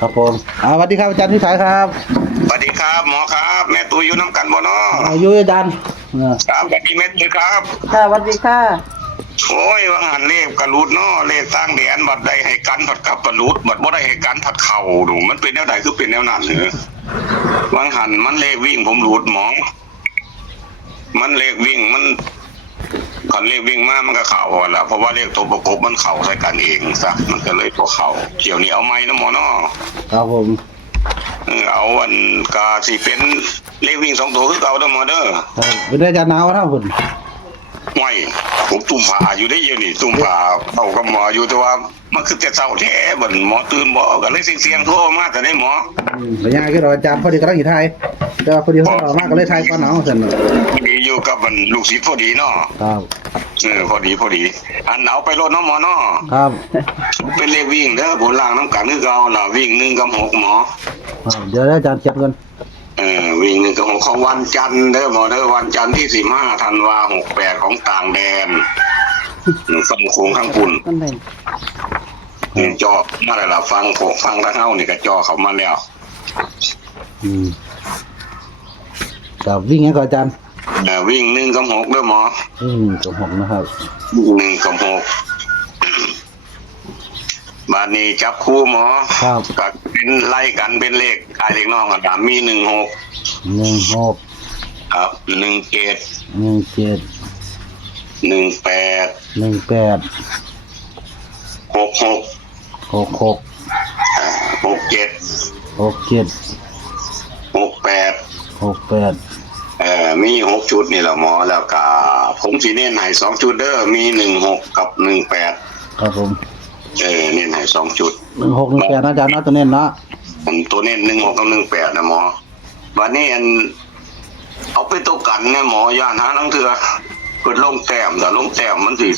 ครับผมสวัสดีครับอาจารย์พิชัยครับ สวัสดีครับหมอครับแม่ตูอยู่น้ำกันบ่เนาะ อายุอาจารย์ครับสวัสดีแม่ตูครับ ค่ะสวัสดีค่ะโอ้ยว่าหันเลขกระลุดเนาะเลขตั้งแดนบัดใดให้กันผัดกับกระลุดบัดบ่ได้ให้กันผัดเข่าดูมันเป็นแนวใดคือเป็นแนวนั้นเหรอวางหันมันเลขวิ่งผมหลุดหมอมันเลขวิ่งมันคันเลขวิ่งมามันก็เข่าอ่ะล่ะเพราะว่าเลขตัวประกบมันเข่าใส่กันเองซะมันก็เลยตัวเข่าเที่ยวนี้เอาไม้นะหมอเนาะ ครับผม เอาอันกาสิเป็นเลขวิ่ง2ตัวคือเก่าเด้อหมอเด้อ เป็นอาจารย์หนาวท่าคุณ ไม่ผมตุ่มผ่าอยู่ได้เยอะนี่ตุ่มผ่าเข้ากับหมออยู่แต่ว่ามันคือแต่เช้าแท้บ่นหมอตื่นบ่ก็เลยเสียงโทรมาแต่ได้หมอ ระยะกี่รออาจารย์พอดีกำลังอยู่ไทยแต่พอดีเขาออกมาก็เลยไทยก่อนหนาวเสร็จ มีอยู่กับมันลูกศิษย์พอดีเนาะ ครับ พอดีอันเอาไปรถเนาะหมอเนาะ ครับ เป็นเลขวิ่งเด้อบนล่างน้ำกันคือเก่าล่ะวิ่ง1กับ6หมอ เดี๋ยวอาจารย์เก็บเงิน วิ่ง1กับ6ของวันจันทร์เด้อหมอเด้อวันจันทร์ที่15ธันวา68ของต่างแดนฟังโค้งข้างปุ่น กันไหน จอมาแล้วล่ะฟังทางเฮานี่ก็จอเขามาแล้ว ครับวิ่งยังก่อนอาจารย์ วิ่ง1กับ6เด้อหมอ กับผมนะครับ 1กับ6บาดนี้จับคู่หมอ ครับ ก็เป็นไล่กันเป็นเลขกายเลขน้องกันมี16 16ครับ17 17 18 18 66 66 67 67 68 68มี6ชุดนี่แหละหมอแล้วก็ผมสิเน้นให้2ชุดเด้อมี16กับ18ครับผมเน้นให้2ชุด 16 18นะอาจารย์เนาะตัวเน้นเนาะ ผมตัวเน้น16กับ18นะหมอวันนี้อันเอาไปตกกันเนี่ยหมอย่านหาทั้งเถื่อเกิดลงแต้มแต่ลงแต้มมันสิ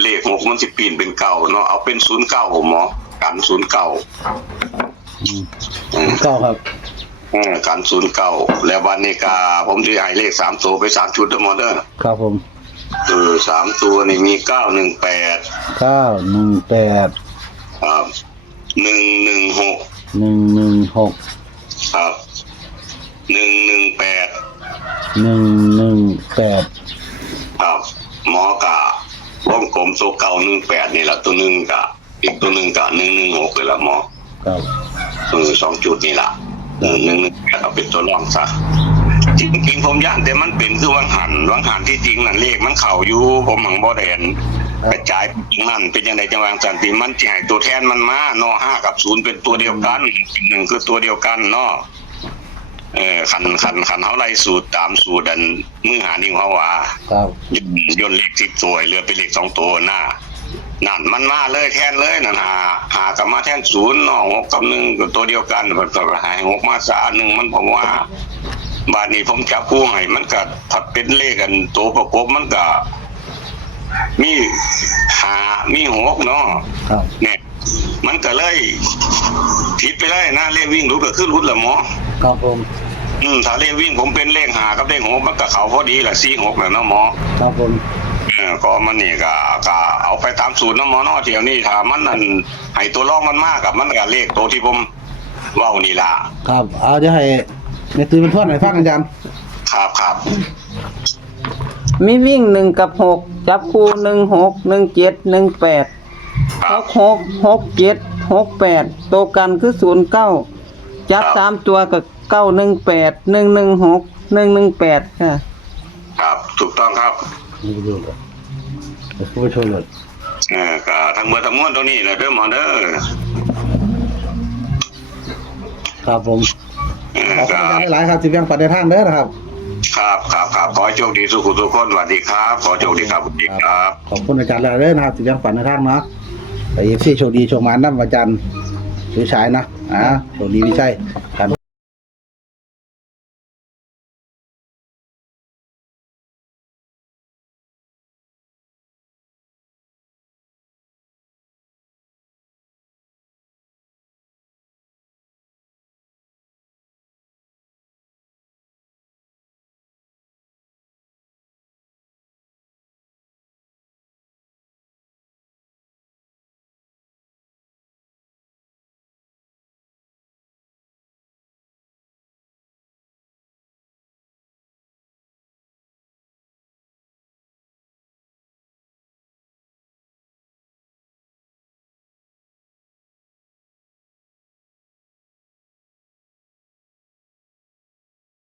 เลข6มันสิปีนเป็นเก่าเนาะเอาเป็น09หมอกัน09 เก้าครับ กัน09แล้ววันนี้ก็ผมสิให้เลข3ตัวไป3ชุดเด้อหมอเด้อ ครับผม 3ตัวนี่มี918 918ครับ116 116ครับ118 118ครับหมอกะวงกลมโซเก่า18นี่แหละตัวหนึ่งกะอีกตัวหนึ่งกะ116เลยละหมอ ครับ 2จุดนี่ละ118เอาเป็นตัวรองซะจริงๆผมย่านแต่มันเป็นคือวังหันที่จริงนั่นเลขมันเข้าอยู่ผมหังบ่ได้เห็นกระจายตรงนั้นเป็นยังไงจังหวะสันติมันสิให้ตัวแทนมันมาเนาะ5กับ0เป็นตัวเดียวกัน1คือตัวเดียวกันเนาะคันเฮาไล่สูตรตามสูตรอันมือหานิ่งเฮาว่า ครับ ยนต์เลข10ตัวเหลือเป็นเลข2ตัวหน้านั่นมันมาเลยแทนเลยนั่นหากับมาแทน0เนาะ6กับ1ก็ตัวเดียวกันมันก็หาย6มา3 1มันผมว่าบาดนี้ผมจับคู่ให้มันก็ถัดเป็นเลขกันตัวประกบมันก็มีมี6เนาะ ครับ เนี่ยมันก็เลยผิดไปเลยนะเลขวิ่งรู้ก็คือรุดละหมอ ครับผม ถ้าเลขวิ่งผมเป็นเลข5กับเลข6มันก็เข้าพอดีแหละ46น่ะเนาะหมอ ครับผม ก็มันนี่ก็เอาไปตามสูตรเนาะหมอเนาะเที่ยวนี้ถ้ามันนั่นให้ตัวรองมันมากกับมันก็เลขตัวที่ผมเว้านี่ล่ะ ครับเอาเดี๋ยวให้ในตื่นเป็นทวนให้ฟังอาจารย์ ครับ มีวิ่ง1กับ6จับคู่16 17 18 ครับ 66 67 68ตัวกันคือ09จับ3ตัวกับ918 116 118ค่ะ ครับถูกต้องครับ นี่ไปดูเลยเดี๋ยวไปโชว์เลย ก็ทั้งหมดทั้งมวลตัวนี้แหละเด้อหมอเด้อ ครับผมขอบคุณ ก็ อาจารย์หลายๆครับสิบยังปัดในทางเด้อนะครับ ครับขอให้โชคดีสุขทุกคนสวัสดีครับขอโชคดีครับสวัสดีครับ ขอบคุณอาจารย์หลายๆเด้อนะครับสิบยังปัดในทางเนาะไปเอฟซีโชคดีโชคมาน้ำอาจารย์วิชัยนะโชคดีวิชัยกัน